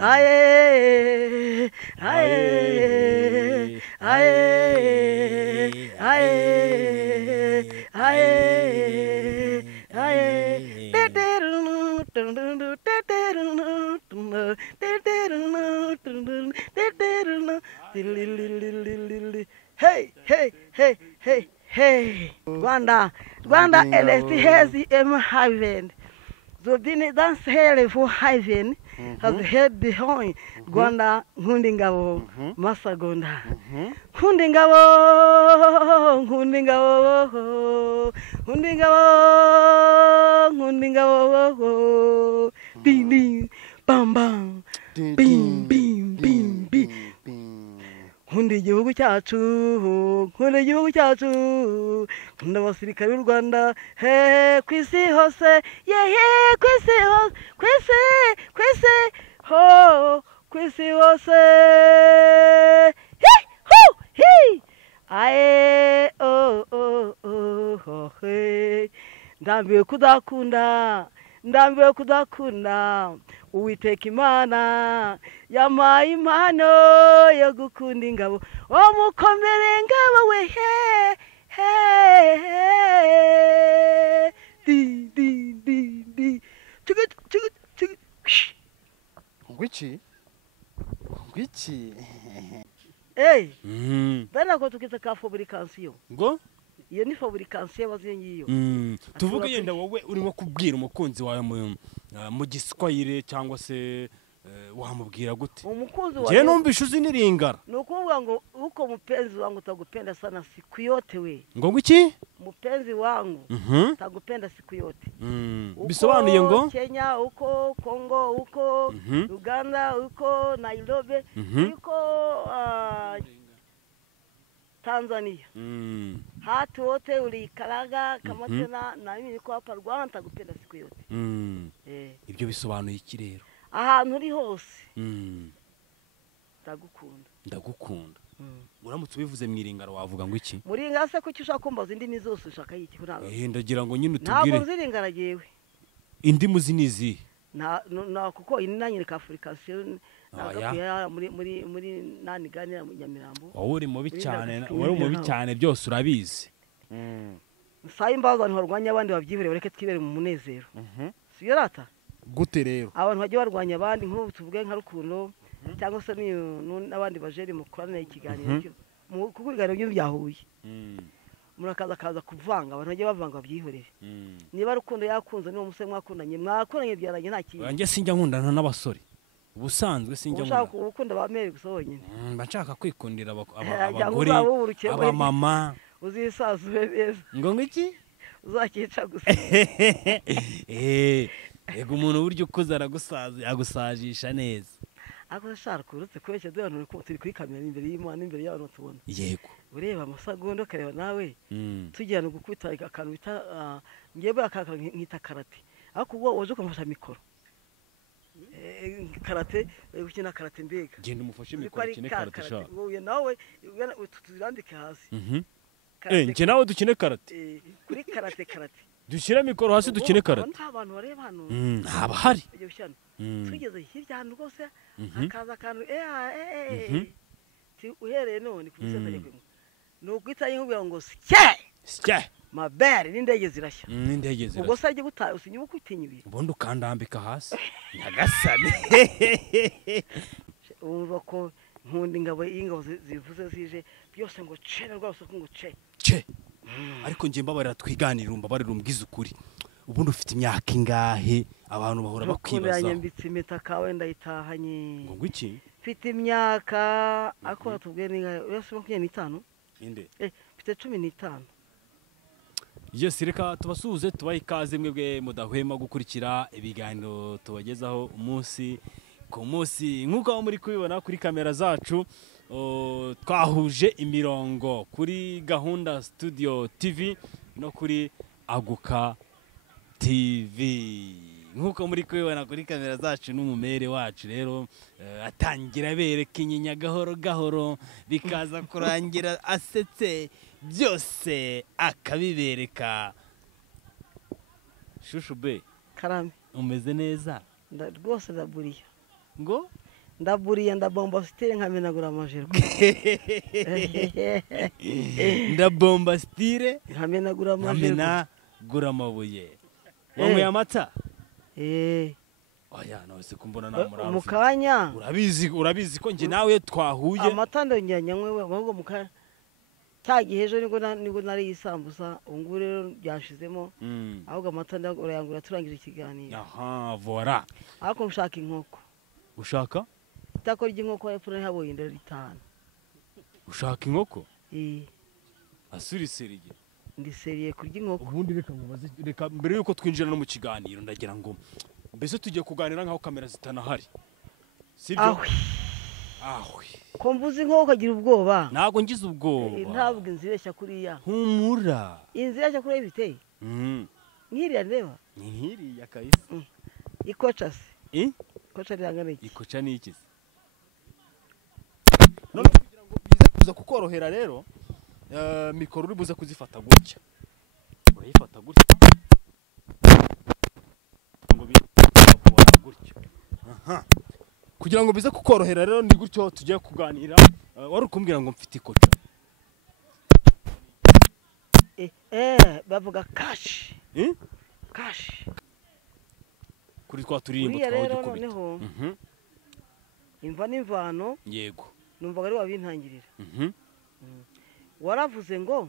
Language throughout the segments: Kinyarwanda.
Aye, aye, aye, aye, aye, aye. Hey, hey, hey, hey, hey. Rwanda, Rwanda, LSTHM Haven. So bini dans hele for Haven has head behind Rwanda Hundingabo Masagonda. Hundingabo, Hundingabo, Hundingabo, Hundingabo. Ding ding, bam bam, bing bing bing bing. Nkunda igihugu cyacu, nkunda igihugu cyacu, nkunda abasirikare b'u Rwanda, he ku isi hose, yehe ku isi hose, ku isi, ku isi, ho, ku isi hose, hi, hu, hi, aye, oh, oh, oh, oh, he, ndambiwe kudakunda, ndambiwe kudakunda, Uwiteka Imana yampaye impano yo gukunda ingabo mukomere ngabo we he he di di di di ngwiki bana ko tukiza ka fabrication ngo iyo ni fabrication baziye ngiyo tuvuge yenda wowe urimo kubwira umukunzi wawe mu giswahili cyangwa se wamubwira gute umukunzi wawe je numbisha uzi niringara nukuvuga ngo uko mupenzi wangu utagupenda sana siku yote we ngo ngwiki mupenzi wangu utagupenda siku yote bisobanuye ngo Kenya uko Kongo uko Uganda uko Nairobi uko Tanzania hatu wote ulikaraga kama tena na mimi niko hapa Rwanda nitagupenda siku yote ibyo bisobanuye iki rero ahantu uri hose ndagukunda uramutse ubivuze mwiringaro wavuga ngo iki muringara se kuki ushaka kumbaza indimi zose ushaka yiki kunanga ndagira ngo nyine utubwire ntabwo nziringara jewe indimu zinizi na kuko inanyire ka Africation muri nani gani ya Nyamirambo wowe uri mubi cyane byose urabizi sayi imbaga abantu barwanya abandi babyibere bareke twibere mu munezero siyo rata gute rero abantu bagiye barwanya abandi nk'ubu tuvuge nka Rukundo cyangwa se n'abandi bajeri mu kurana ikiganiro cyo mu kuganira byo byahuye murakaza kuvanga abantu bagiye bavanga babyihorere niba Rukundo yakunze niwo musore mwakundanye byaranye nta kintu wanjye sinjya nkundana n'abasore ubusanzwe sinjya ushaka gukunda bamere gusa wonyine bashaka kwikundira abagore abamama uzisazure neza ngo ngiki uzakica gusa yego umuntu buryo ukuze agusajisha neza ako shara kurutse kweke duhano turi kuri kamera imbere y'Imana imbere y'abantu tubona yego ureba amasagondo kareba nawe tujyana gukubita akantu bita ngebe akaka nkita karate ariko uwo waje kumfasha mikoro karate ukina karate mbega genda umufashe mikoro kine karate sha wowe nawe tutuzirandike hasi nje nawe dukine karate kuri karate dushyira mikoro hasi dukine karate nta bantu bareba hano haba hari tugeze hirya hano rwose akaza akantu uhereye none kubisezeye kwimwe nukwita yinkubira ngo sike mabere n'indege zirashya ubwo se agiye gutaha usinyuba kwitinyibira ubundi ukandambika hasi nyagasane umva ko nkunda ingabo zivuze zije byose ngo cene rwose ngo ariko nje mbabarira twiganira umbabarira umbwiza ukuri ubundi ufite imyaka ingahe abantu bahora bakwibaza nyambitse impeta kawe ndayitahanye ngo iki mfite imyaka akora tubwiye ni yose 25 inde mfite 15 yes reka tubasuhuze tubaye ikaze mwebwe mudahwema gukurikira ibiganiro tubagezaho umunsi ku munsi nk'uko muri kubibona kuri kamera zacu twahuje imirongo kuri Gahunda Studio TV no kuri Aguka TV nk'uko muri kubibona kuri kamera zacu n'umumere wacu rero atangira bereka inyinya gahoro bikaza kurangira asetse byose akabibereka. Shushu be, karame umeze neza? rwose ndaburiye Ngo ndaburiye ndabomba sitire nkamenagura amajerwa ndabomba style nkamenagura amajerwa namenagura amabuye. Wanyweye amata? Oya nose kumbona na muraro. Mukanya urabizi ko nje nawe twahuye. Amata ndongera nyanywe ahubwo mukanya cyagihe ejo nibwo nari isambusa ubwo rero byashizemo ahubwo amata ndagurayangura turangije ikiganiro. Aha, voilà. Ariko nshaka inkoko. Ushaka? Itako ry'inkoko hepfo haboye inda ritanu. Ushaka inkoko? Asuri serige. Ndi seriye kurya inkoko. Ubundi reka mbere yuko twinjira no mu kiganiro ndagira ngo mbese tugiye kuganira nkaho kamera zitanahari. Sibyo? Ahwe. Ko mvuze inkoko kagira ubwoba. Ntago ngize ubwoba. Ntabwo inzireshya kuriya. Humura. Inzireshya kuriya biteye? Nkiriya ndeba? Nkiriya kayise. Ikoca se? Ikoca rirangana iki? Ikoca ni iki se? None kugira ngo bize kuza kukorohera rero mikoro uri buze kuzifata gutya. Urayifata gutya. Ngo bikora gutya. Aha. Kugira ngo bize kukorohera rero ndi gutyo tugiye kuganira. Wari ukumbwira ngo mfite ikoca. Bavuga cash. Cash. Kuri twa turirimbo twaho dukubita. Imva n'imvano. Yego. Numvaga ari wabintangirira. Waravuze ngo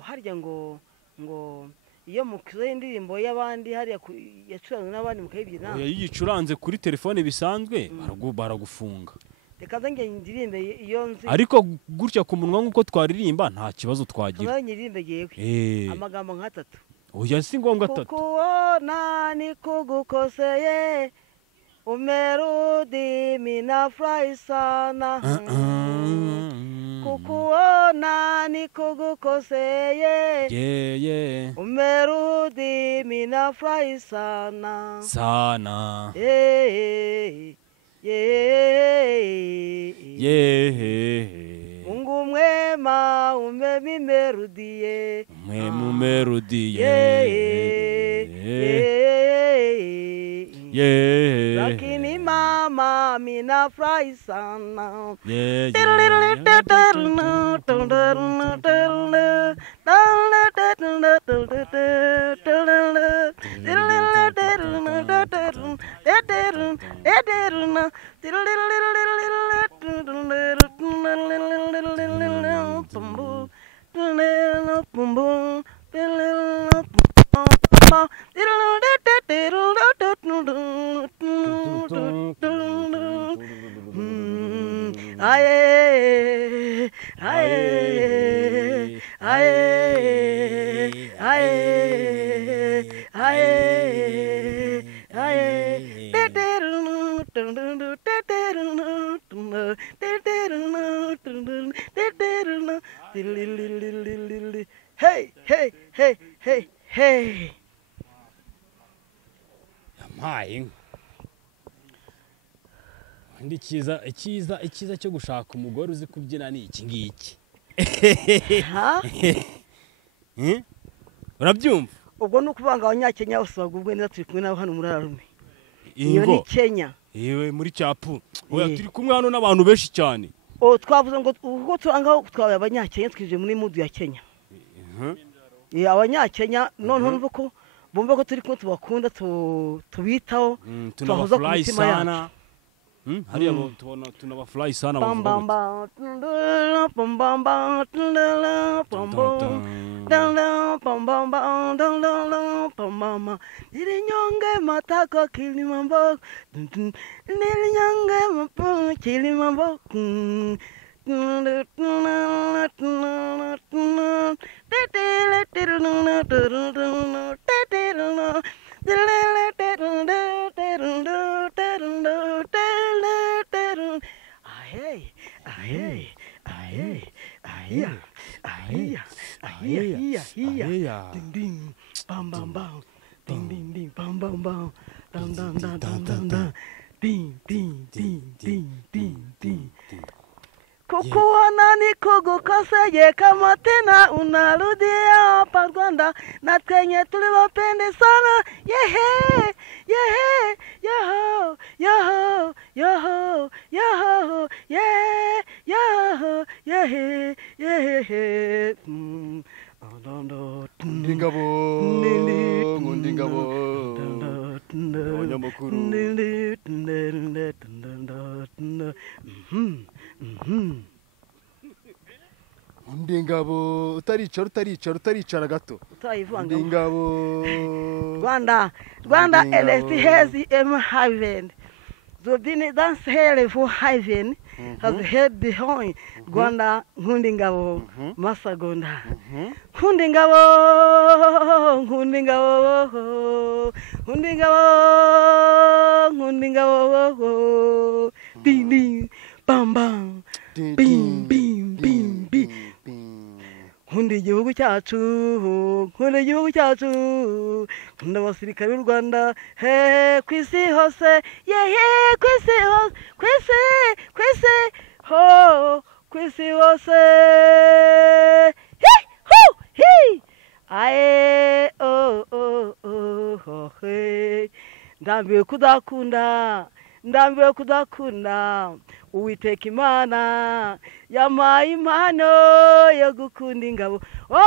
harya ngo iyo mukize indirimbo y'abandi hariya yacuranzwe n'abandi mukayibyina. Yicuranze kuri telefone bisanzwe baragufunga. Reka zange ndirimbe iyo nzi. Ariko gutya ku munwa nkuko twaririmba nta kibazo twagira. Nawe nyirimbe yewe. Amagambo nk'atatu. Oya si ngombwa atatu. Kukuona nikugukoseye umerudi minafurahi sana. Kukuona nikugukoseye umerudi minafurahi sana. Sana. Mungu mwema umemimerudie. Lakini mama minafurahi sana. Hey, hey, hey, hey, hey. Yamaye. Ndi ikiza cyo gushaka umugore uzi kubyina ni iki ngiki. Urabyumva? Ubwo nukubanga abanyakenya bose bagubwe neza turi kumwe nabo hano muri Ararume. Iyo ni Kenya. Yewe muri cyapu. Oya turi kumwe hano n'abantu benshi cyane. Twavuze ngo ubwo turanga twabaye abanyakenya twije muri mudu ya Kenya. Abanyakenya none bumva ko turi kumwe tubakunda tubitaho tubahoza ku mitima yacu. Hariya tunabafurahi sana Nilinyonge matako kilimambo Nilinyonge mapo kilimambo Ding ding bam bam bam ding ding ding bam bam bam dam dam dam dam dam dam ding ding ding ding ding ding kukuona ni kugukoseye kama tena unarudia hapa Rwanda na twenye tuliwapende sana yehe yehe yoho yoho yoho yoho yehe yoho yehe yehe Ngundingabo ngundingabo abanyamakuru ngundingabo utaricara gato ngundingabo Rwanda LST Haven so dini dance hele for Haven has head behind Rwanda ngundingabo Masagonda ngundingabo ding ding bam bam bim bim bim bim nkunda igihugu cyacu nkunda abasirikare b'u Rwanda he kwisi hose yehe kwisi hose hi hu hi ae he ndambiwe kudakunda Uwiteka Imana yampaye impano yo gukunda ingabo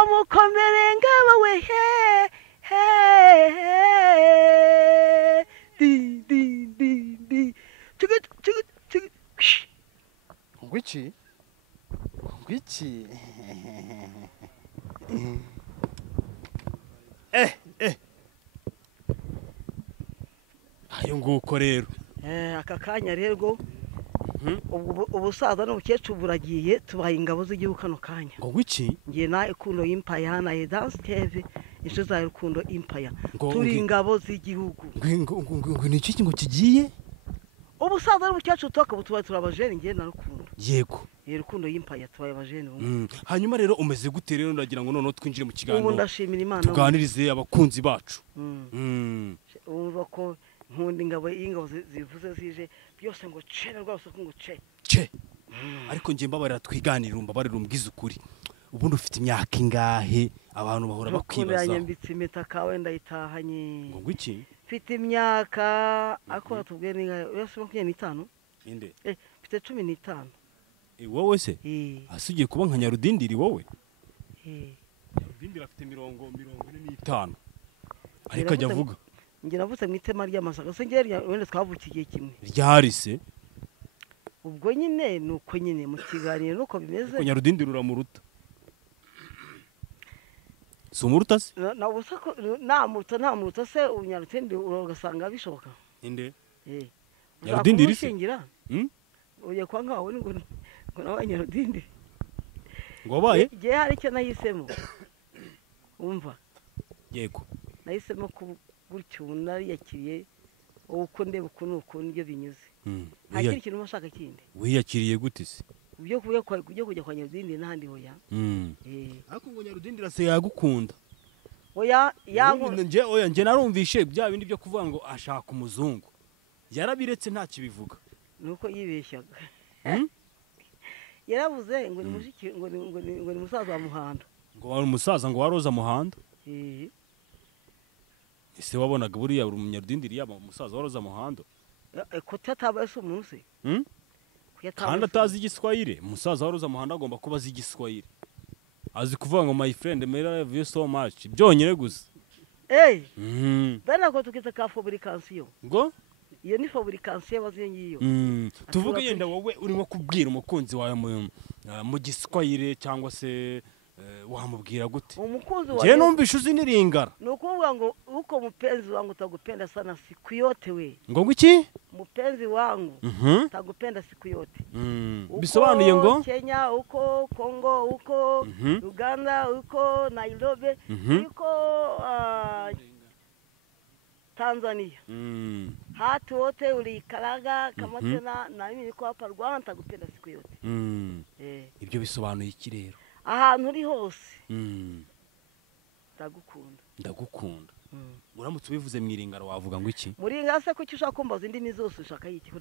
mukomere ngabo we he di ngwiki ayo nguko rero aka kanya rero ubusaza n'ubukecuru buragiye tubaye ingabo z'igihugu kano kanya ngo ngwiki ngiye na Rukundo Empire na Dance TV insho za Rukundo Empire turi ingabo z'igihugu ngo ni iki ngo kigiye ubusaza n'ubukecuru tubaye turabajene ngiye na Rukundo yego Rukundo Empire tubaye abajene hanyuma rero umeze gute rero ndagira ngo noneho twinjire mu kiganiro ubu ndashimira Imana tuganirize abakunzi bacu urumva ko nkunda ingabo zivuze zije byose ngo cene rwose ko ngo ce ariko ngiye mbabarira twiganirira umbabarira umbwiza ukuri ubundi ufite imyaka ingahe abantu bahora bakwibaza yanyambitse impeta kawe ndayitahanye ngo ngwiki mfite imyaka akora tubwiye ni yose 25 inde mfite 15 wowe se asugiye kuba nka Nyarudindiri wowe Nyarudindiri afite 45 ariko ajya avuga ngira navutse mu itema ry'amasaka se ngeri wenda twavukiye kimwe ryari se ubwo nyine nuko nyine mu kiganiro nuko bimeze ko Nyarudindiri uramuruta sumuruta se na ubusako namuruta se Unyarudindiri ugasanga bishoboka inde Nyarudindiri se uye kwa ngaho ngo nawe Nyarudindiri ngo baye je hari icyo nahisemo umva yego nahisemo gutyo nariyakiriye uko ndeba uko nibyo binyuze nta kintu mashaka kindi wiyakiriye gute se ubyo kujya kwa Nyarudindiri n'ahandi hoya ariko ngo Nyarudindiri se yagukunda oya nje narumvishe bya bindi byo kuvuga ngo ashaka umuzungu yarabiretse nta kibivuga nuko yibeshyaga yaravuze ngo ni mushiki ngo ni musaza wa Muhando ngo wari umusaza ngo waroza Muhando ese wabonaga buriya uri Umunyarudindiri yaba umusaza waroza Muhando ko tatabaye se umunsi kandi atazi igiswahili umusaza waroza Muhando agomba kuba azi igiswahili azi kuvuga ngo my friend I love you so much byonyine gusa bana ko tukiza ka fabrication ngo iyo ni fabrication baziye ngiyo tuvuge yenda wowe urimo kubwira umukunzi wawe mu giswahili cyangwa se wamubwira gute umukunzi wawe je numbisha uzi niringara nukuvuga ngo uko mupenzi wangu utagupenda sana siku yote we ngo ngiki mupenzi wangu utagupenda siku yote bisobanuye ngo Kenya uko Kongo uko Uganda uko Nairobi uko Tanzania hatu wote ulikaraga kama tena na mimi niko hapa Rwanda utagupenda siku yote ibyo bisobanuye iki rero ahantu uri hose ndagukunda uramutse ubivuze mwiringaro wavuga ngo iki muringara se kuki ushaka kumbaza indimi zose ushaka yiki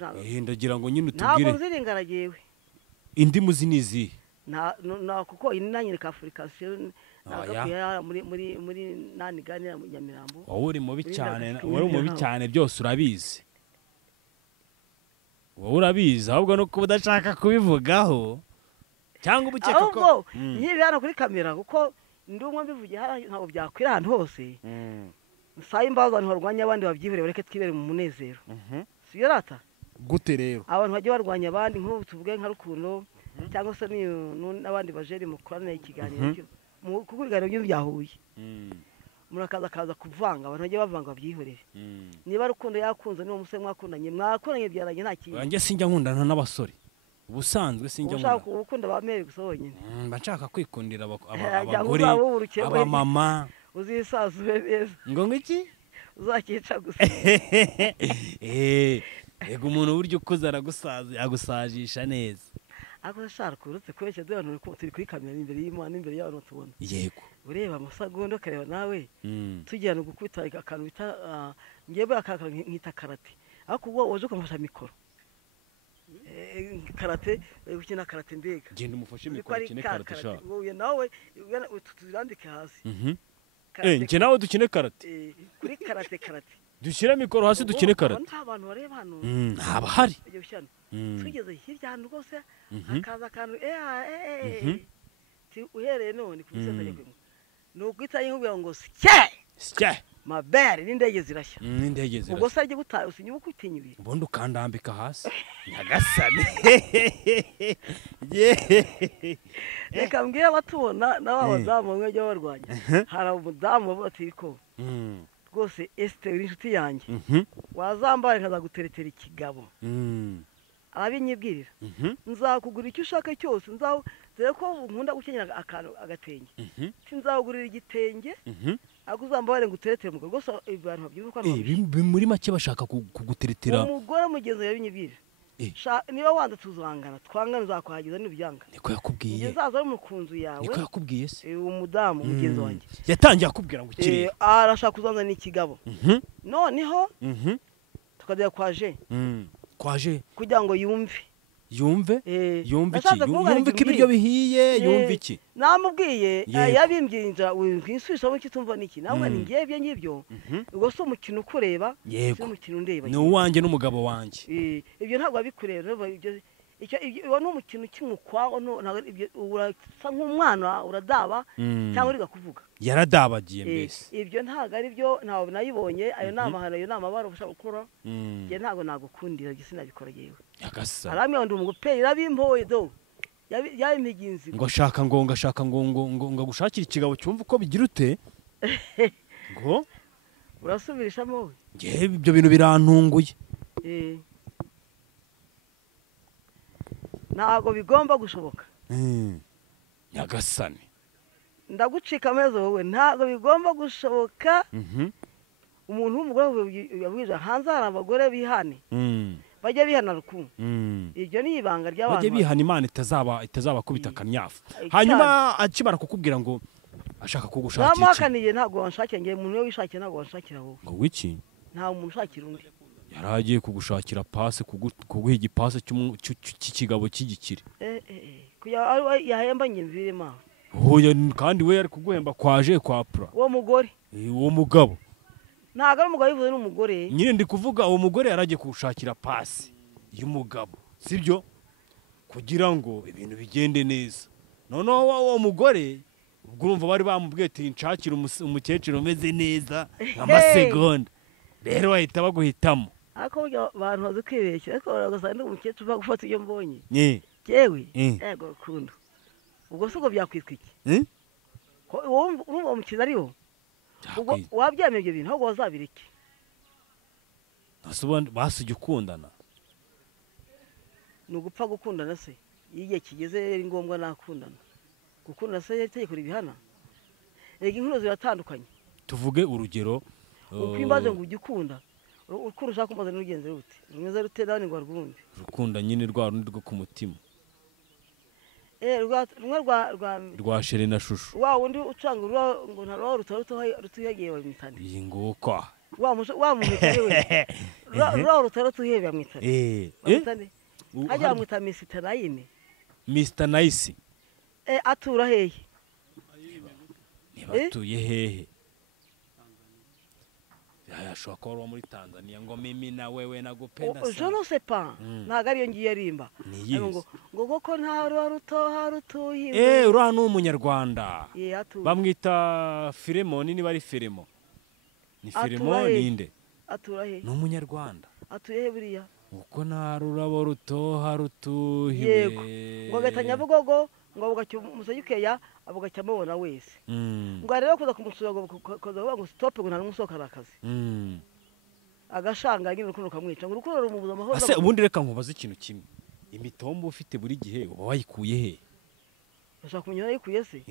ndagira ngo nyine utubwire ntabwo nziringara jewe indimu zinizi na kuko ini nanyereka application Oya. muri nani ganira mu Nyamirambo. wowe uri mubi Uri cyane ndagufite wowe uri mubi hano. cyane byose urabizi wowe urabizi ahubwo no kuba udashaka kubivugaho cyangwa uba ukeka ko ahubwo nyibi hano kuri kamera kuko ndi umwe mbivugiye hano ntabwo byakwira ahantu hose. Nsaba imbabazi abantu barwanya abandi babyihoreye bareke twibere mu munezero. Siyo rata gute rero abantu bajye barwanya abandi nk'ubu tuvuge nka Rukundo cyangwa se n'abandi bajeri mukorana ikiganiro cyo kuko ibiganiro byo byahuye. Murakaza kuvanga abantu bajye bavanga babyihorere. Niba Rukundo yakunze n'uwo musore mwakundanye byaranye nta kintu. wanjye sinjya nkundana n'abasore ubusanzwe sinjya ushaka gukunda abamere gusa wonyine. mba nshaka kwikundira Jya abagore uzaburuke abamama uzisazure neza ngo ngiki uzakica gusa. yego umuntu buryo ukuze agusajisha neza ako shara kurutse kweshya abantu turi kuri kamera imbere y'Imana imbere y'abantu tubona. yego Ureba amasagondo ukareba nawe tujyana gukubita akantu bita ngewe akaka nkita karate ariko uwo waje ukamufasha mikoro karate gukina karate mbega genda umufashe mikoro ukine karate sha wowe nawe tuzirambike hasi. njye nawe dukine karate kuri karate dushyire mikoro hasi dukine karate nta bantu bareba hano haba hari tugeze hirya ahantu rwose hakaza akantu uhereye none ku musozi ni uguhita yinkubwira ngo sike mabere n'indege zirashya n'indege ubwo zirashya se ajye gutaha usinyuba ukutinyuye ubundi ukandambika hasi nyagasane reka mbwire abatubona n'aba badamu bamwe bajya barwanya hari umudamu bavuga ati ko rwose Esther uri inshuti yanjye wazambaye nkazaguteretera ikigabo arabinyibwirira nzakugura icyo ushaka cyose dore ko nkunda gukenyera agatenge nzakugurira igitenge ariko uzambare ngo uteretere umugabo rwose abantu babyibuka muri make bashaka kuguteretera umugore mugenzi yabinyibwirira niba wanda tuzangana twangana uzakuhagiza n'ibyanga niko yakubwiye njye nzaza mu kunzu yawe niko yakubwiye se umudamu mugenzi wanjye yatangiye akubwira ngo ukiri arashaka kuzanana ikigabo noneho tukajya kwaje kugira ngo yumve iki ko ibiryo bihiye yumve iki namubwiye yabimbye inzira winsubisha mu kitumva niki nawe ni ngiye ibyo ngibyo ubwo si umukino ukureba si umukino undeba ni uwanjye n'umugabo wanjye ibyo ntabwo abikureba uwo ni umukino ukimukwaho urasa nk'umwana uradaba cyangwa uriga kuvuga yaradabagiye mbese ibyo ntabwo ari byo ntabwo nayibonye ayo ni amahano ayo ni amabara ushaka gukora njye ntabwo nagukundira njye sinabikora yewe nyagasani aramye ndi umugoperi irabimpoye do yabimiginzi ngo shaka ngo gushakira ikigabo cyumva uko bigira ute ngo urasubirishamo we ngewe ibyo bintu birantunguye ntabwo bigomba gushoboka nyagasani ndagucika ameze wowe ntabwo bigomba gushoboka umuntu w'umugore yabwije hanze hari abagore bihane bajya bihana rukundo iryo ni ibanga ry'abantu bajya bihana Imana itazabakubita akanyafu hanyuma akimara kukubwira ngo ashaka kugushakira iki namuhakaniye ntabwo wanshakira ngiye umuntu we wishakiye ntabwo wanshakira wowe ngo wiki nta muntu ushakira undi yari agiye kugushakira pase kuguha igipase cy'ikigabo cy'igikire yahemba nyimvire ma kandi we yari kuguhemba kwaje kwa pura uwo mugore uwo mugabo ntabwo ari umugabo bivuze n'umugore nyine ndi kuvuga uwo mugore yari agiye kugushakira pasi y'umugabo sibyo kugira ngo ibintu bigende neza noneho uwo mugore ubwo urumva bari bamubwiye ati nshakira umukecuru umeze neza nk'amasegonda rero bahita baguhitamo ariko abantu bazi kwibeshya ariko bagasanga ndi umukecuru bagufata ibyo mbonye yewe yego rukundo ubwo si ubwo byakwitwa iki urumva umukiza ariwo ubwo wabyemeye ibyo bintu ahubwo wazabireke basujya ukundana ni ugupfa gukundana se iyo igihe kigeze ari ngombwa nakundana gukundana se itegeko ribihana rega inkuru ziratandukanye tuvuge urugero uko imbaje ngo ujye ukunda urukundo ushaka kumbaza n'urugenzi rute rumeze rute nawe ngo rwumve urukunda nyine rwa rundi rwo ku mutima rumwe rwa shere na shushu wa wundi ucanga ngo ntaruho rutuhegeye bamwitane iyi nguko wa mumwitane we ruho rutuhegeye bamwitane hajya bamwita misitanayine Mr Nice atura hehe niba atuye hehe ashobora kuba ari muri Tanzania ngo mimi na wewe nagupenda je sana ne sais pas ntago ariyo ngiye arimba ngo koko nta ruto harutuhiwe uriya ni umunyarwanda atura bamwita Filemoni niba ari Filemo ni Filemo ninde atura hehe ni umunyarwanda atuye he buriya uko nta rurabo rutoha rutuhiwe yego ngo gahita Nyabugogo ngo bugacya umusayukeya abugacya amubona wese ngo rero kuza kumusura ngo ngo stop ngo nta n'umusohokana akazi agashanga nyine urukundo kamwica ngo urukundo rumubuza amahoro ase ubundi reka nkubaze ikintu kimwe imitombo ufite buri gihe uba wayikuye he ushaka kumenya yayikuye se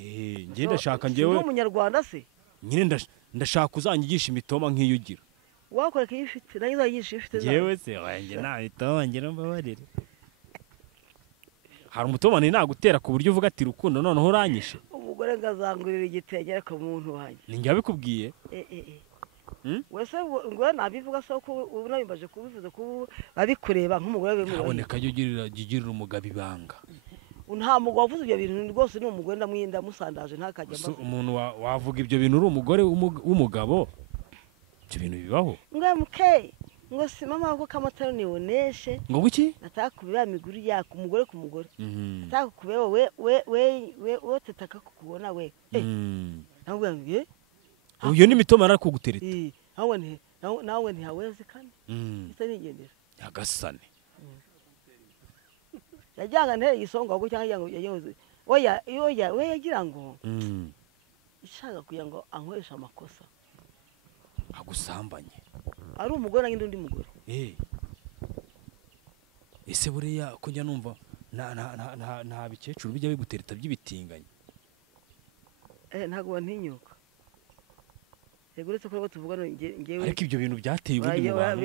njye ndashaka njyewe ni umunyarwanda se nyine ndashaka uzanyigisha imitoma nk'iyo ugira wakoreka iyo ifite nanjye uzayigisha ifite yewe se wanjye nta mitoma ngira mbabarire hari umutomane nagutera ku buryo uvuga ati rukundo noneho uranyishe umugore ngazangurira igitenge ariko muntu wanjye ni njye abikubwiye wese ngo nabivuga so ko unabimbaje kubivuze ko babikureba nk'umugore we haboneka jigirira umugabo ibanga nta mugabo wavuze ibyo bintu rwose ni umugore ndamwinda musandaje ntakajya mbaza umuntu wavuga ibyo bintu uri umugore w'umugabo ibyo bintu bibaho ngamuke ngo si mama wako kamataro nioneshe ngo guki nataka kubeba miguru yako umugore ku mugore nataka kubeba we wote taka kukubona we nawe ngiye uyo ni mitoma arakugutereta nawe ntihaweze kandi isa nigendera yagasane yajyanga ntere isonga ngo cyangwa yango yayoze oya we yagira ngo ishaka kugira ngo ankoresha amakosa agusambanye ari umugore nange undi mugore ese buriya ko njya numva nta bikecuru bijya bigutereta by'ibitinganye ntabwo bantinyuka yego uretse ko tuvugana ngewe ariko ibyo bintu byateye ubundi mu bantu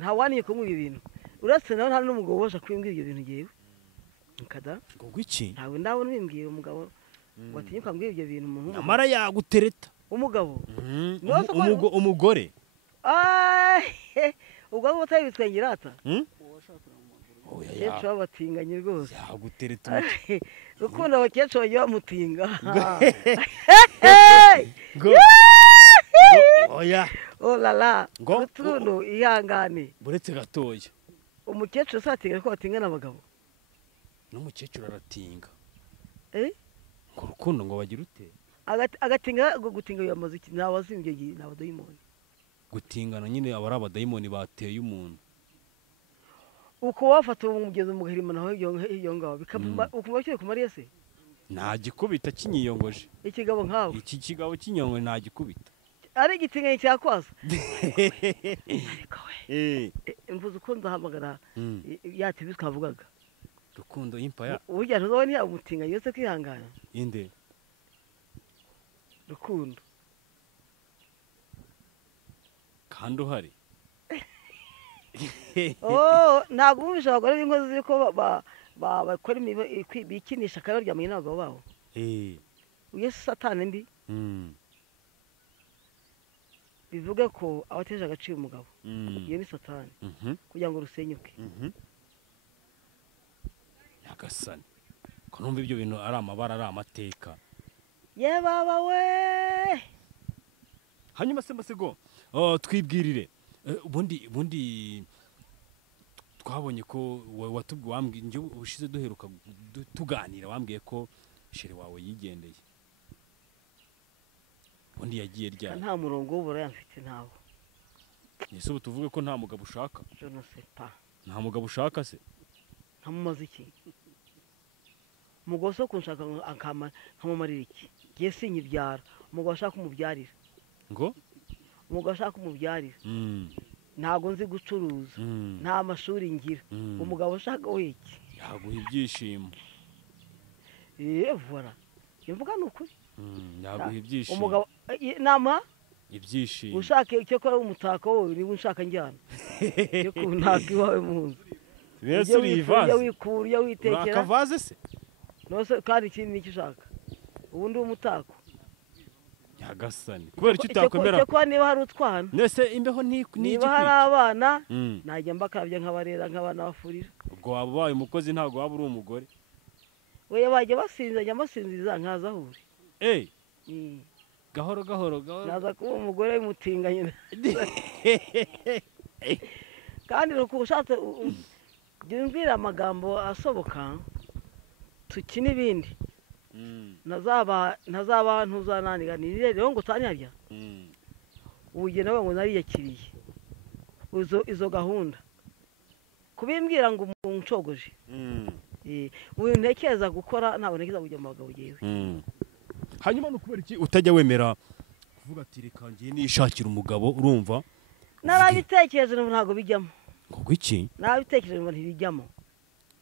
nta waniye kumwe ibi bintu uretse nawe nta n'umugabo ubasha kwimbwira ibyo bintu ngewe nkada ngo gwiki ntawe ndabona ubimbwira umugabo ngo atinyuka mbwira ibyo bintu umuntu amara yagutereta umugabo umugore ubwo abo batari bitwengera ata oya babatinganye rwose yagutereta rukundo abakecuru bagiye bamutinga oya olala utuno ihangane buretse gatoya umukecuru satinga ko batingana abagabo n'umukecuru aratinga ngo rukundo ngo bagira ute agatinga gutinga yamaze iki nabazimbye n'abadayimoni gutingana nyine abari abadayimoni bateye umuntu uko wafata umugezi umuhirima naho iyo ngabo bikaba ukuma cyo kumariye se nta gikubita kinyiyongoje ikigabo nkawe iki kigabo kinyongo nta gikubita ari gitinga cyakwaza mvuze uko ndahamagara yati bitwavugaga rukundo impaya urya ntuzobone ya umutinga yose kwihangana inde rukundo kandi uhari ntabwo ubisha abagore b'inkozi ziri ko bakora bikinisha akabaryamanye n'abagabo babo uye satani mbi bivuge ko abateje agaciro umugabo iyo ni satani kugira ngo rusenyuke nyagasani ko numva ibyo bintu ari amabara ari amateka ye baba we hanyuma se mbasigo twibwirire ubundi twabonye ko wambwiye njye ushize duheruka tuganira wambwiye ko shere wawe yigendeye ubundi yagiye ryari nta murongo w'uburaya mfite ntawo ese ubu tuvuge ko nta mugabo ushaka je ne sais pas nta mugabo ushaka se ntamumaze iki umugabo so kunshaka nkamumarira iki ngiye sinyibyara umugabo ashaka umubyarira ngo umugabo ashaka umubyarira ntago nzi gucuruza nta mashuri ngira umugabo ashaka wiki yaguha ibyishimo voilà imvuga nukuri yaguha ibyishimo umugabo nama ibyishimo ushaka icyo kora umutako wowe niba ushaka njyana yo kunaka iwawe mu nzu rero urivaze wikurya witekera akavaze se nose kandi ikindi nicyo ushaka ubundi umutako yagasani kubera icyo utakwemera cyo niba hari utwana nese imbeho niba hari abana najya mbakarabya nkabarera nk'abana bafurira ubwo waba ubaye umukozi ntabwo waba uri umugore we bajya basinzanya basinziriza nkaza ahure gahoro gahoro gahoro naza kuba umugore w'umutinganye kandi nuko ushatse byumvira amagambo asoboka tukina ibindi ntazaba ntuzananiganire rero ngo utanarya ubugiye nawe ngo nariyakiriye izo gahunda kubimbwira ngo umucogoje uyu ntekereza gukora ntabwo ntekereza kujya mu bagabo yewe hanyuma no kubera iki utajya wemera kuvuga ati reka ngiye nishakira umugabo urumva narabitekereje ntabwo bijyamo ngo iki narabitekereje ntibijyamo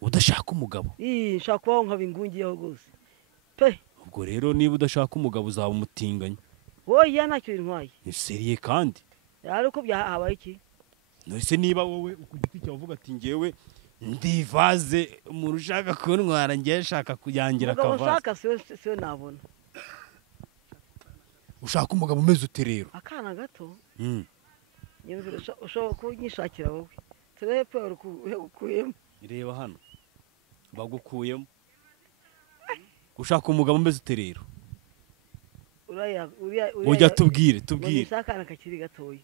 udashaka umugabo nshaka kubaho nkabingungiyeho rwose pe ubwo rero niba udashaka umugabo uzaba umutinganya oya ntacyo bintwaye ni seriye kandi ariko byahabaye iki nose niba wowe ku giti cyawe uvuga ati ngewe ndivaze umuntu ushaka kuntwara ngiye shaka kuyangira akavaze ushaka siwe nabona ushaka umugabo umeze ute rero akana gato ushobora kunyishakira wowe turebe pe ukuyemo reba hano bagukuyemo ushaka umugabo umeze ute rero ujya tubwire akana kakiri gatoya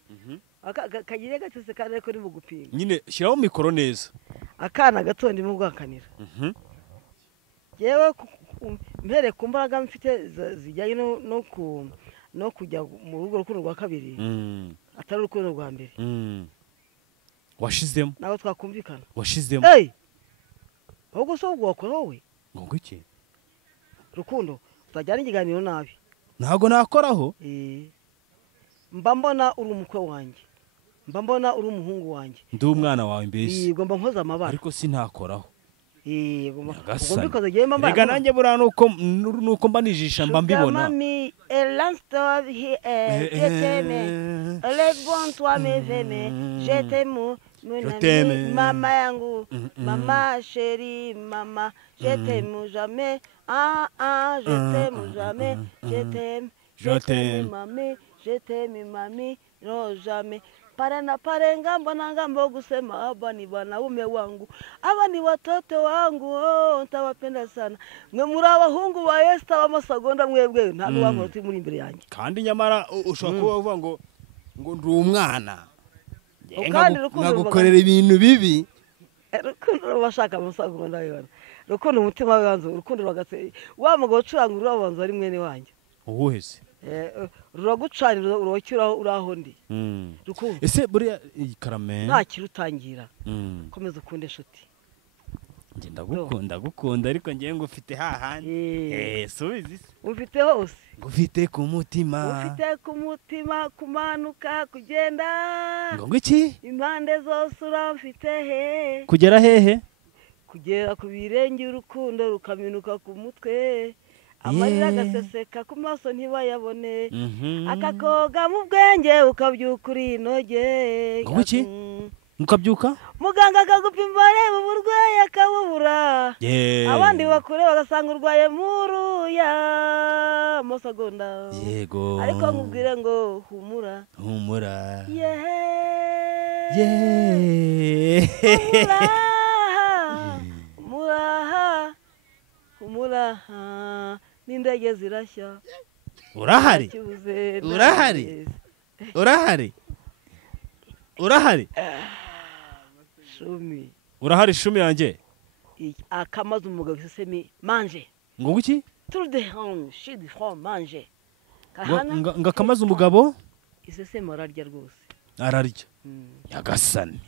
kagire gatose kandi ariko ni mu gupinga nyine shyiraho mikoro neza akana gato ndimo guhakanira yewe mbere ku mbaraga mfite zijyanye no kujya mu rugo rukundo rwa kabiri atari urukundo rwa mbere washizemo nabo twakumvikana washizemo ahubwo se ubwo wakora wowe ngo iki rukundo utajyana ikiganiro nabi ntabwo nakoraho mba mbona uri umukwe wanjye mba mbona uri umuhungu wanjye ndi umwana wawe mbese ngomba nkoza amabara ariko sinakoraho ugomba rega nanjye buriya nuko mba nijisha mba mbibona mama yangu mama sheri mama je t'aime jamais je t'aime jamais je t'aime mami je t'aime mami no jamais pare ngambo na ngambo kusema hapa ni wanaume wangu hapa ni watoto wangu ntawapenda sana mwe muri abahungu ba Esther b'amasagonda mwebwe nta n'uwangu uri muri imbere yanjye kandi nyamara ushobora kuba uvuga ngo ndi umwana ngagukorera ibintu bibi rukundo bashaka amasagonda yibana rukundo umutima wanzu rukundo rwagatse wa mugabo ucurangura abanza ari mwene wanjye uwuhese ruragucanira urokiraho uraho ndi rukundo ese buriya karame nta kirutangira komeza ukunde inshuti nge ndagukunda ariko ngiye ngo ufite hahandi subizi ufite hose ufite ku mutima kumanuka kugenda ngo iki impande zose uramfite he kugera hehe kugera ku birenge urukundo rukaminuka ku mutwe amarira agaseseka ku maso ntibayabone akakoga mu bwenge ukabyuka uri inoge ngo iki mukabyuka muganga akagupima areba uburwayi akabubura abandi bakure bagasanga urwaye muruya amasagonda yego ariko nkubwire ngo humura humura n'indege zirashya urahari shumi urahari shumi yanjye akamaze umugabo isesemi manje ngo iki tout de hon shit from manje ngo akamaze umugabo isesemi ararya rwose ararya yagasani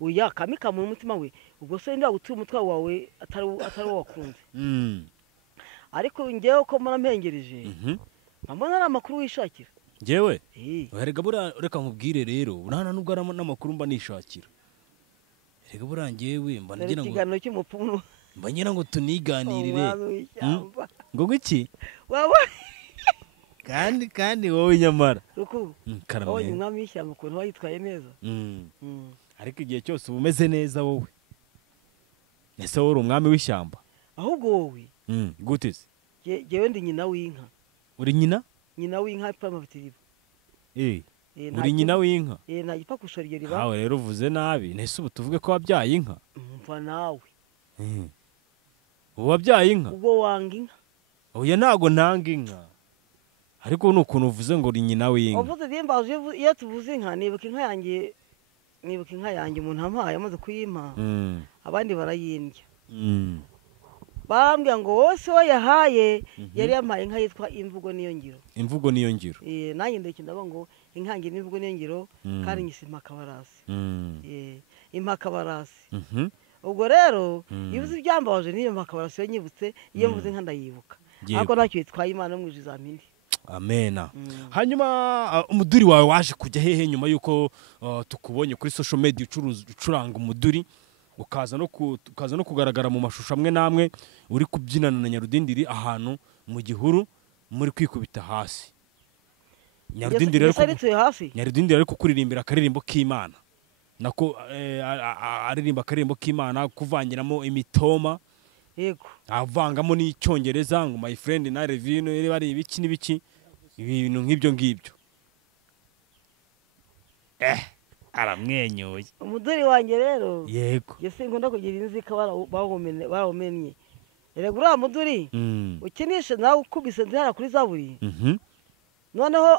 uya kamika mu mutima we ubwo se nda gutura umutwe wawe atari wakunze ariko ngewe ko mpengereje mbona ari amakuru wishakira ngewe reka buriya reka nkubwire rero urana nubwo ari n'amakuru mba nishakira reka buriya ngewe mba nagira ngo ikiganiro cy'umupfumu mba ngira ngo tuniganirire ngo iki kandi wowe nyamara karame umwami w'ishyamba ukuntu wayitwaye neza ariko igihe cyose uba umeze neza wowe ese wowe uri umwami w'ishyamba ahubwo wowe gute se ngewe ndi nyina w'inka uri nyina w'inka ipfa amafite riba uri nyina w'inka nta gipfa kushora iryo riba nawe rero uvuze nabi ntese ubu tuvuge ko wabyaye inka mva nawe wabyaye inka ubwo wanga inka oya ntago ntanga inka ariko ni ukuntu uvuze ngo uri nyina w'inka wavuze bimbaje iyo tuvuze inka nibuka inka yanjye umuntu ampaye amaze kuyimpa abandi barayindya barambwira ngo wowe se yahaye yari yampaye inka yitwa imvugo niyo ngiro nanjye ndeke ndavuga ngo inka yanjye n'imvugo niyo ngiro kandi nyise impakabarasi impakabarasi ubwo rero iyo uzi ibyambabaje niyo mpakabarasi iyo nyibutse iyo mvuze inka ndayibuka ariko ntacyo yitwaye Imana mu ijuru zamindi amena hanyuma umuduri wawe waje kujya hehe nyuma yuko tukubonye kuri social media ucuranga umuduri ukaza no kugaragara mu mashusho amwe namwe uri kubyinana na Nyarudindiri ahantu mu gihuru muri kwikubita hasi Nyarudindiri ariko kuririmbira akaririmbo k'Imana nako aririmba akaririmbo k'Imana kuvangiramo imitoma yego avangamo n'icyongereza ngo my friend na revino bari ibiki n'ibiki ibintu nk'ibyo aramwenyuye umuduri wanjye rero yego yese nkunda kugira inzika barawumenye erega uriya muduri ukinishe nawe ukubise nzihara kuri zaburi noneho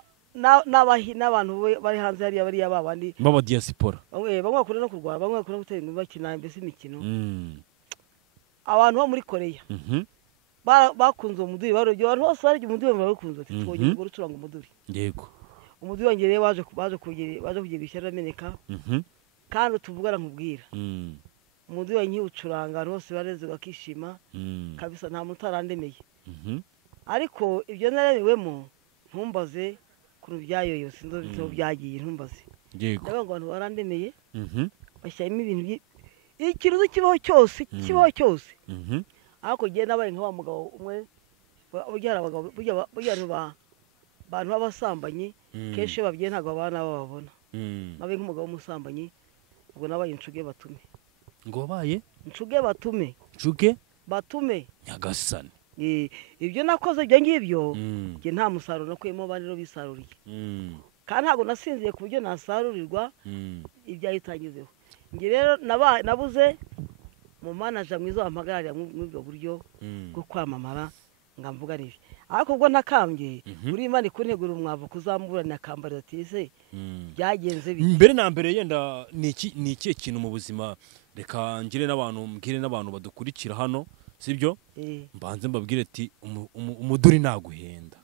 n'abantu bari hanze hariya bariya babandi baba diaspora bamwe bakunda no kurwara bamwe bakunda gutera ingumi bakina mbese imikino abantu bo muri Korea bakunze uwo muduri barobye abantu bose barya umuduri barakunze ati twongeye ngo rucuranga umuduri yego umuduri wanjye rero baje kugira ishyari ameneka kandi tuvugana nkubwira umuduri wanjye nkiwucuranga abantu bose bareze bakishima kabisa nta muntu utarandemeye ariko ibyo naremewemo ntumbaze ku byayoyo sinzo byagiye ntumbaze ndavuga ngo abantu barandemeye bashyiramo ibintu ikiruzi kibaho cyose ariko giye nabaye nka wa mugabo umwe burya abagabo burya abantu b'abasambanyi kenshi iyo babyeyi ntabwo abana bababona nabaye nk'umugabo w'umusambanyi ubwo nabaye inshuge batume ngo wabaye inshuge batume nyagasani ibyo nakoze ibyo ngibyo njye nta musaruro nakuyemo abandi rero bisaruriye kandi ntabwo nasinziye ku buryo nasarurirwa ibyayitangizeho njye rero nabuze mu manager mwiza wampagararira muri ubwo buryo bwo kwamamara ngamvuga nibi ariko ubwo nakambye uri Imana ikuntegura umwavu kuzamburana akambara ati se byagenze biki mbere na mbere yenda ni ikihe kintu mu buzima reka mbwire n'abantu badukurikira hano sibyo mbanze mbabwire ati umuduri naguhenda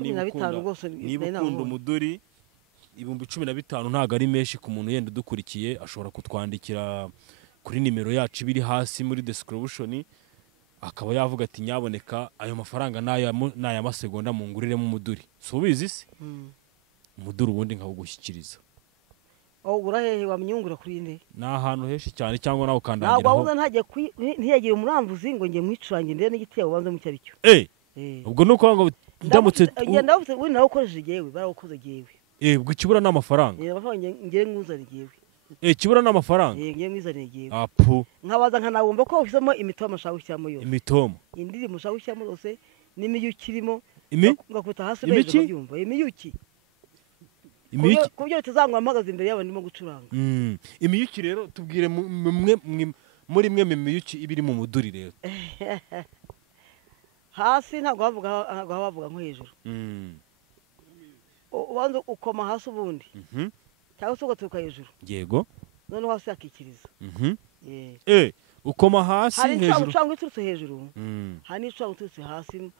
niba ukunda umuduri ibihumbi 15 ntago ari menshi ku muntu yenda udukurikiye ashobora kutwandikira kuri nimero yacu ibiri hasi muri description akaba yavuga ati nyaboneka ayo mafaranga n'aya masegonda mu nguriremo umuduri so ubizi se umuduri ubundi nkawugushyikiriza urahehe wamyungura kuri nde na ahantu heshi cyane cyangwa nawe ukandangiraho ntabwo wabuze ntajye ntiyagira umuramvuzi ngo ngiye mwicurange ndende n'igiteye ubanze mu cyaricyo ubwo nuko ngo ndamutse ngenda bafite we nawe ukoresheje jewe barakoze jewe ubwo kibura n'amafaranga ngiye nguzane jewe kibura n'amafaranga ngiye ngizane jewe apu nkabaza nkanabumva ko ufisemo imitoma ashaka gushyiramo yose imitoma indirimbo ashaka gushyiramo yose n'imiyuki irimo ngakuta hasi neza byumva imiyuki ku byo tuzangwa mpagaze imbere y'abantu ndimo gucuranga imiyuki rero tubwire muri mwe mu miyuki ibiri mu muduri rero hasi ntabwo bavuga nko hejuru ubanza ukoma hasi ubundi cyangwa se ugaturuka hejuru yego noneho hasi hakikiriza ukoma hasi hejuru hari icuranga iturutse hejuru hari n'icuranga iturutse hasi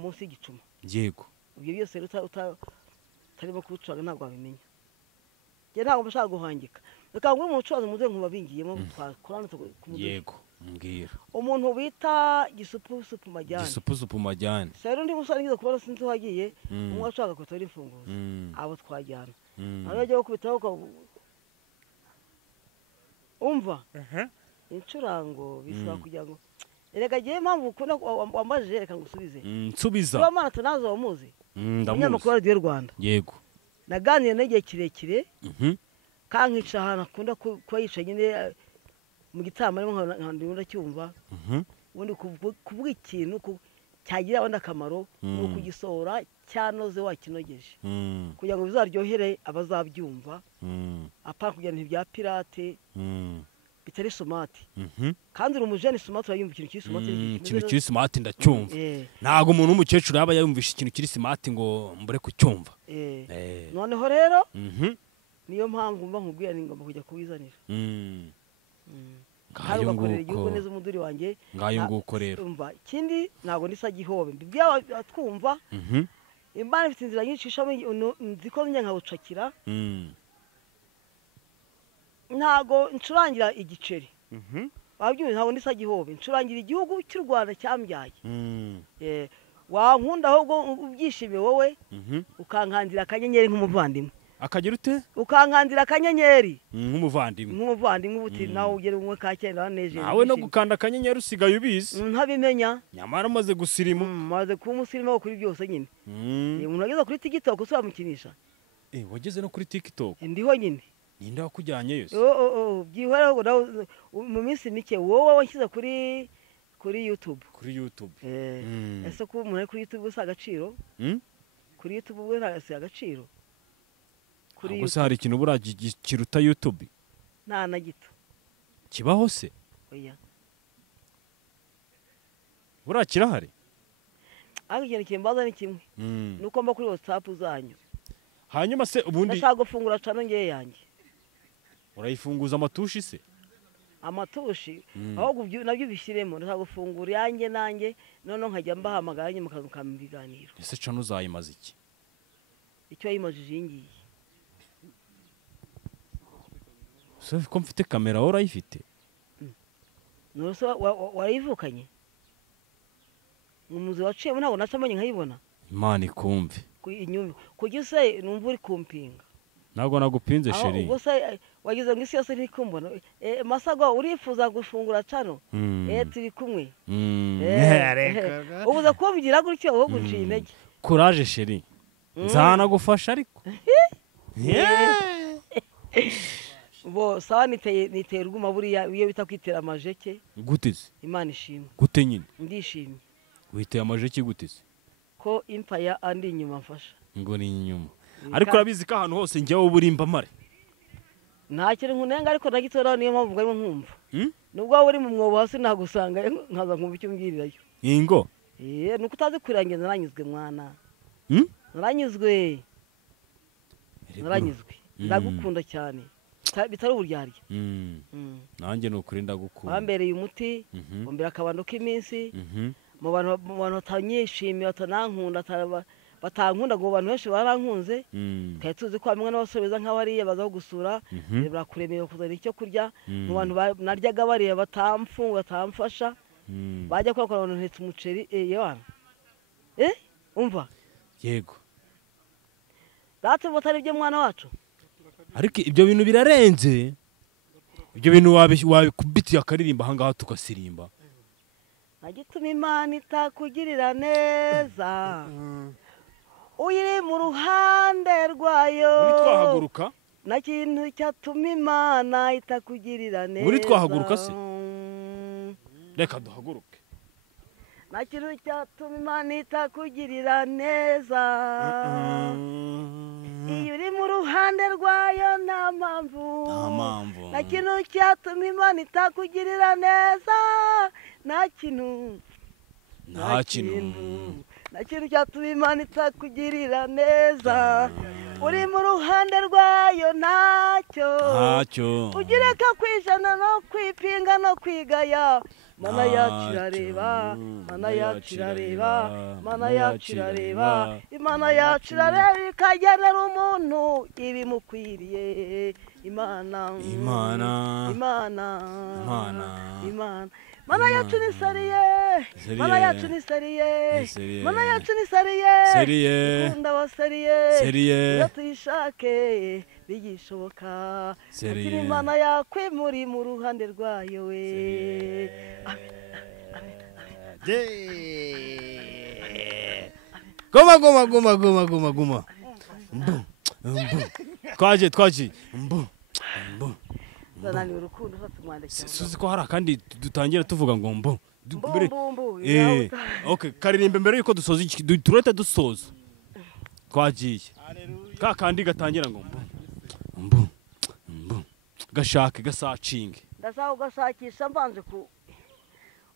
munsi y'igicuma yego ibyo byose utarimo kuwucuranga ntabwo wabimenya njye ntabwo mbashaka guhangika reka ngo umucuranzi muze nkubabingiyemo twakorana ku muduri yego mbwira umuntu bita gisupu majyane rero ndi musore ngize kubona sinzi wagiye umwe acuranga ku itora imfunguzo abo twajyana nawe yagiye gukubitaho umva incurango bisaba kugira ngo erega giye impamvu ukunda wambajije reka ngusubize nsubiza niba mwana tunazi wamuzi umunyamakuru wa radiyo Rwanda yego naganiriye n'igihe kirekire kankica ahantu akunda kuba yicaye nyine mu gitaramo arimo nkandunda cyumva ubundi kuvuga ikintu cyagira abandi akamaro ni ukugisohora cyanoze wakinogeje kugira ngo bizaryohere abazabyumva apana kugira ibintu bya pirate bitari somati Mhm. kandi uri umujene somati urayumva ikintu kiri somati ikintu kiri smart ndacyumva ntago umuntu w'umukecuru yaba yumvisha ikintu kiri smart ngo mbure kucyumva noneho rero Mhm. niyo mpamvu mba nkubwira ni ngomba kujya kuwizanira kandi ngayo ugakorera igihugu nguko neza umuduri wanjye ngayo nguko rero umva ikindi ntabwo ndisa gihobe mbibwira twumva Mhm. imana ifite inzira nyinshi ishamo nzi ko njya nkawucakira ntago ncurangira igiceri wabyumva ntabwo ndisa gihobe ncurangira igihugu cy'u Rwanda cyambyaye wankunda ahubwo ubyishimiye wowe ukankandira akanyenyeri nk'umuvandimwe akagira ute ukankandira akanyenyeri nk'umuvandimwe ubuti nawe ugera umwe ka cyenda wanejeje nawe no gukanda akanyenyeri usigaye ubizi ntabimenya nyamara umaze gusirimu maze kuba umusirimu wo kuri byose nyine umuntu ageze kuri TikTok usamukinisha wageze no kuri TikTok ndiho nyine ninde wakujyanye yose byihora mu minsi mike wowe wanshyize kuri YouTube ese kuba umuntu ari kuri YouTube usa agaciro kuri YouTube ubwo ntagasiga agaciro gusa hari ikintu buriya kiruta YouTube nta na gito kibaho se oya buriya kirahari ariko ikintu kimbaza ni kimwe nuko mba kuri WhatsApp zanyu hanyuma se ubundi ndashaka gufungura cano ngeye yanjye urayifunguza amatushi se amatushi ahubwo nabyo bishyiremo ndashaka gufungura yanjye nanjye noneho nkajya mbahamagara nyuma mukampa ibiganiro ese cano uzayimaze iki icyo yayimajije iyi ngiyi se ko mfite kamera wowe urayifite nose warayivukanye umuzi waciyemo ntabwo nacamenye nkayibona imana ikumve kugira se numva uri kumpinga ntabwo nagupinze sheri ubwo se wagize ngo isi yose iri kumbona masago urifuza gufungura cano turi kumwe ubuze kuba bigira gutyo wowe guciye intege kuraje sheri nzanagufasha ariko bo sawa niteye urwuma buriya iyo bita kwitera amajeke guteze imana ishimwe gute nyine ndishimye witeye amajeke guteze ko impaya andi inyuma mfasha ngo ni inyuma ariko urabizi ko ahantu hose njyewe uba uri mbamare nta kintu nkunenga ariko nagitora niyo mpamvu ngo nkumva nubwo waba uri mu mwobo hasi nagusanga nkaza nkumva icyo mbwirirayo ingo nuko utazi kwirangira naranyuzwe mwana naranyuzwe ndagukunda cyane bitari uburyarya nanjye ni ukuri ndagukunda wambereye umuti wambera akabando k'iminsi mu bantu batanyishimiye batanankunda batankunda ngo abantu benshi barankunze twari tuzi ko bamwe n'abasore beza nk'abariya baza gusura barakuremeye bakuzanira icyo kurya mu bantu naryaga bariya batamfunga batamfasha bajya kubakora abantu ntetse umuceri yewana umva yego data batari ibyo mwana wacu ariko ibyo bintu birarenze ibyo bintu wabikubitiye akaririmba ahangaha tukasirimba nagituma imana itakugirira neza uyiri mu ruhande rwayo uri twahaguruka nta kintu cyatuma imana itakugirira neza uri twahaguruka se reka duhaguruke nta kintu cyatuma imana itakugirira neza iyo uri mu ruhande rwayo nta mpamvu nta kintu cyatuma imana itakugirira neza nta kintu cyatuma imana itakugirira neza uri mu ruhande rwayo ntacyo ugira ko kwijana no kwipinga no kwigaya mana yacu irareba mana yacu irareba mana yacu irareba imana yacu irareba ikagenera umuntu ibimukwiriye imana mana yacu ni sariye mana yacu ni sariye mana yacu ni sariye ikunda abasariye iyo tuyishake bigishoboka ati imana yakwimuri mu ruhande rwayo we goma twaje suzi ko hari akandi dutangira tuvuga ngo mbo karirimbe mbere yuko dusoza turete dusoza twagiye ka kandi gatangira ngo mbo gashake gasacinge ndashaka ugashakisha mbanje ku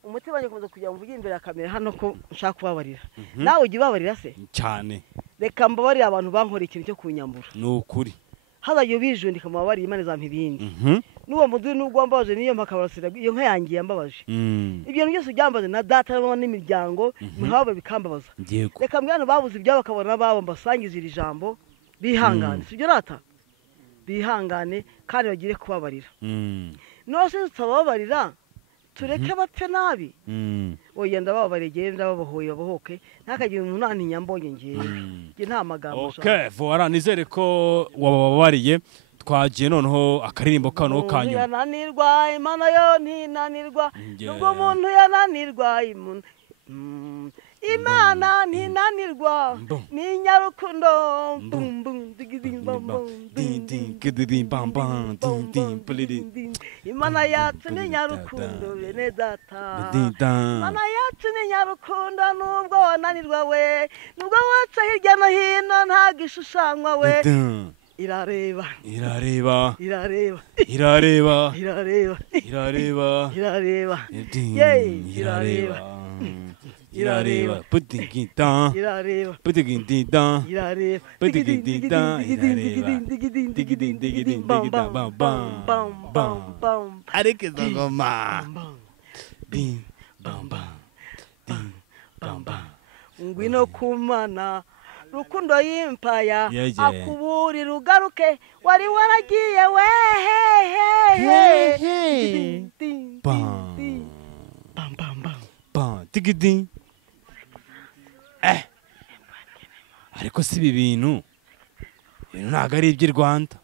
umutima wanjye kuza kujya mvugira imbere ya kamera hano ko nshaka kubabarira nawe ujya ubabarira se cyane reka mbabarire abantu bankoreye ikintu cyo kunyambura ni ukuri hazajya ubijundika mubabarire Imana izampa ibindi n'uwo muduyi n'ubwo wambabaje niyo mpakabarasira iyo nka yanjye yambabaje ibyo byose byambaje na data n'imiryango nk'abo bikambabaza reka mbwana babuze ibyabo bakabona babo mbasangiza iri jambo bihangane sibyo rata bihangane kandi bagire kubabarira nose tutababarira tureke bapfe nabi oya ndababariye genda babohoye babohoke ntakagira umuntu antinya mbonye ngiye nta magambo okay voilà nizere ko wababariye twagiye noneho akaririmbo kano kanyu yananirwa Imana yo ntinanirwa nubwo umuntu yananirwa Imana ntinanirwa ni nyarukundo Imana yacu ni nyarukundo bene data Imana yacu ni nyarukundo nubwo wananirwa we nubwo waca hirya no hino nta gishushanywa we irareba irareba irareba irareba irareba irareba irareba irareba irareba putigita irareba putigita irareba putigita irareba bam bam bam areke zangoma bim bam bam ngwino kumana rukundo y'impaya akuburi rugaruke wari waragiye we bam bam bam tigidi ariko si ibi bintu ntabwo ari iby'i Rwanda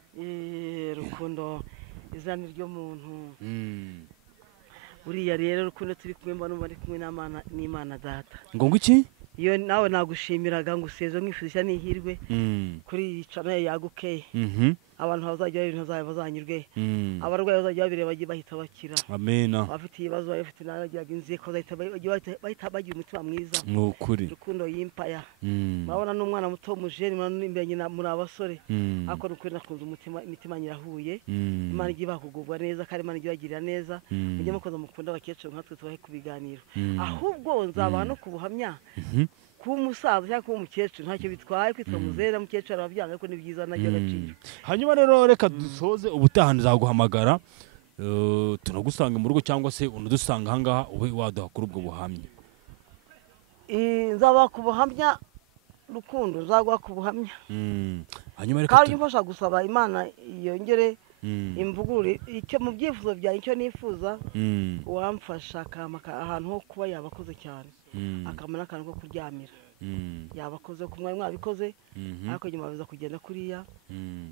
rukundo izina ry'umuntu buriya rero rukundo turi kumwe mbona bari kumwe n'Imana data ngo iki iyo nawe nagushimiraga ngo usezo nkifuzisha n'ihirwe kuri iyi channel yagukeye abantu bazajya ibintu bazanyurwe abarwayi bazajya babireba bahita bakira amena abafite ibibazo bafite n'abagiraga inziko bahita bagira umutima mwiza ni ukuri rukundo y'impaya murabona n'umwana muto w'umujeni imbere nyina muri abasore ariko rukundo nakunze imitima nyirahuye Imana igiye bakugubwa neza kandi Imana igiye bagirira neza mujye mukoza mukunda abakecuru nkatwe tubahe ku biganiro ahubwo nzaba no kubuhamya kuba umusaza cyangwa kuba umukecuru ntacyo bitwaye kwitwa muzera mukecuru arabyanga ariko ni byiza najya agaciro hanyuma rero reka dusoze ubutaha nzaguhamagara tunagusanga mu rugo cyangwa se unadusanga ahangaha ube waduha kuri ubwo buhamya nzaba ku buhamya rukundo nzaguha ku buhamya hanyuma reka kandi mfasha gusaba Imana yongere imvugurure icyo mu byifuzo byanjye icyo nifuza uwamfasha ahantu ho kuba yabakoze cyane akamara akantu ko kuryamira yabakoze ku mwanya mwabikoze ariko nyuma biza kugenda kuriya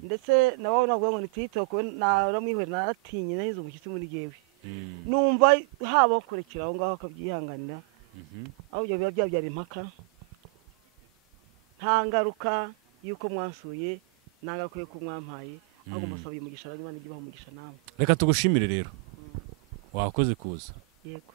ndetse nawe navuga ngo nititoke naramwiwe naratinye nahize umushyitsi muri jewe numva haba kurekera aho ngaho akabyihanganira aho ibyo biba byabyara impaka nta ngaruka y'uko mwansuye nta ngaruka y'uko mwampaye ahubwo musabiye umugisha Imana igiye baha umugisha nawe reka tugushimire rero wakoze kuza yego